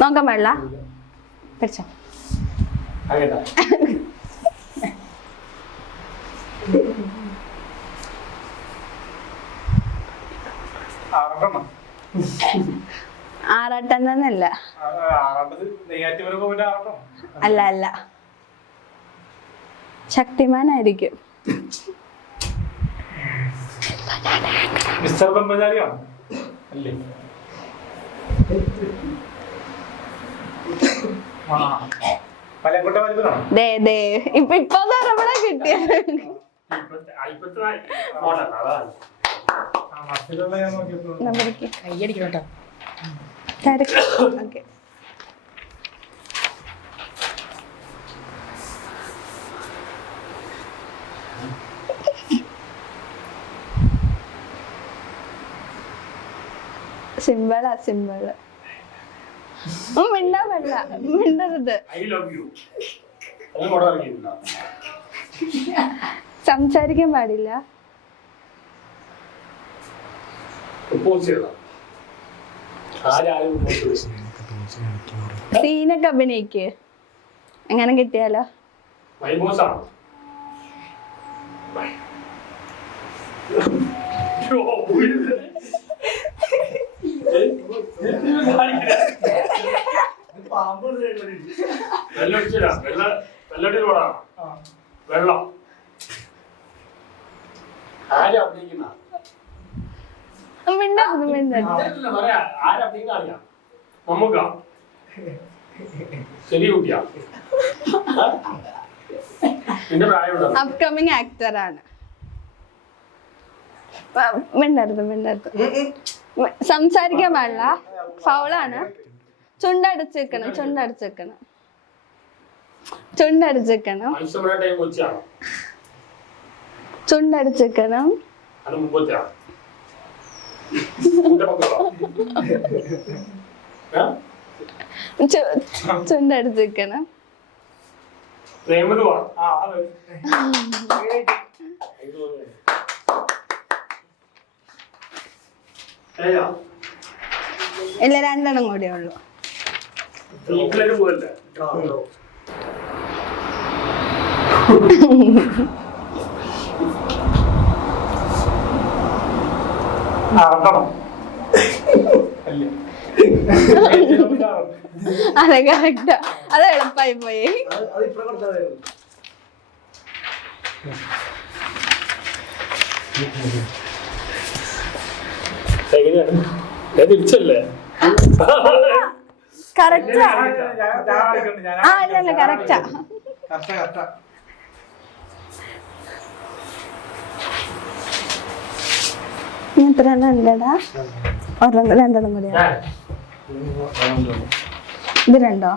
നോക്കാൻ പാടില്ല പഠിച്ചോ. ആറാട്ടെന്നല്ല. അല്ല അല്ല, ശക്തിമാനായിരിക്കും. ഇപ്പൊ നമ്മളെ കിട്ടിയത്. കൈയടിക്കണോട്ടോ. ഓക്കെ, സിമ്പിളാ സിമ്പിള്. മിണ്ടാ പാടില്ല, മിണ്ടരുത്. സംസാരിക്കാൻ പാടില്ല. സീനൊക്കെ അഭിനയിക്ക്. എങ്ങനെ കിട്ടിയാലോ? വെള്ളം ആരും അഭിനയിക്കുന്ന മമ്മൂക്ക ശരി കുട്ടിയാ. നിന്റെ പ്രായമുണ്ടോ? അപ്കമിങ് ആക്ടർ ആണ്. മിണ്ടരുത് മിണ്ടരുത്, സംസാരിക്കാൻ പാടില്ല, ഫൗളാണ്. ചുണ്ടടച്ചേക്കണം, ചുണ്ടടച്ചേക്കണം, ചുണ്ടടച്ചേക്കണം, ചുണ്ടടച്ചേക്കണം. ചുണ്ടടച്ചേക്കണം. ഇല്ല, രണ്ടെണ്ണം കൂടെ ഉള്ളു. അതെ കറക്റ്റാ, അത് എളുപ്പമായി പോയി. തിരിച്ചല്ലേ? കറക്റ്റാ. ആ അല്ല കറക്റ്റാ. എത്ര എണ്ണം ഉണ്ടടാ? ഒരെണ്ണം രണ്ടെണ്ണം കൂടിയാ? ഇത് രണ്ടോ?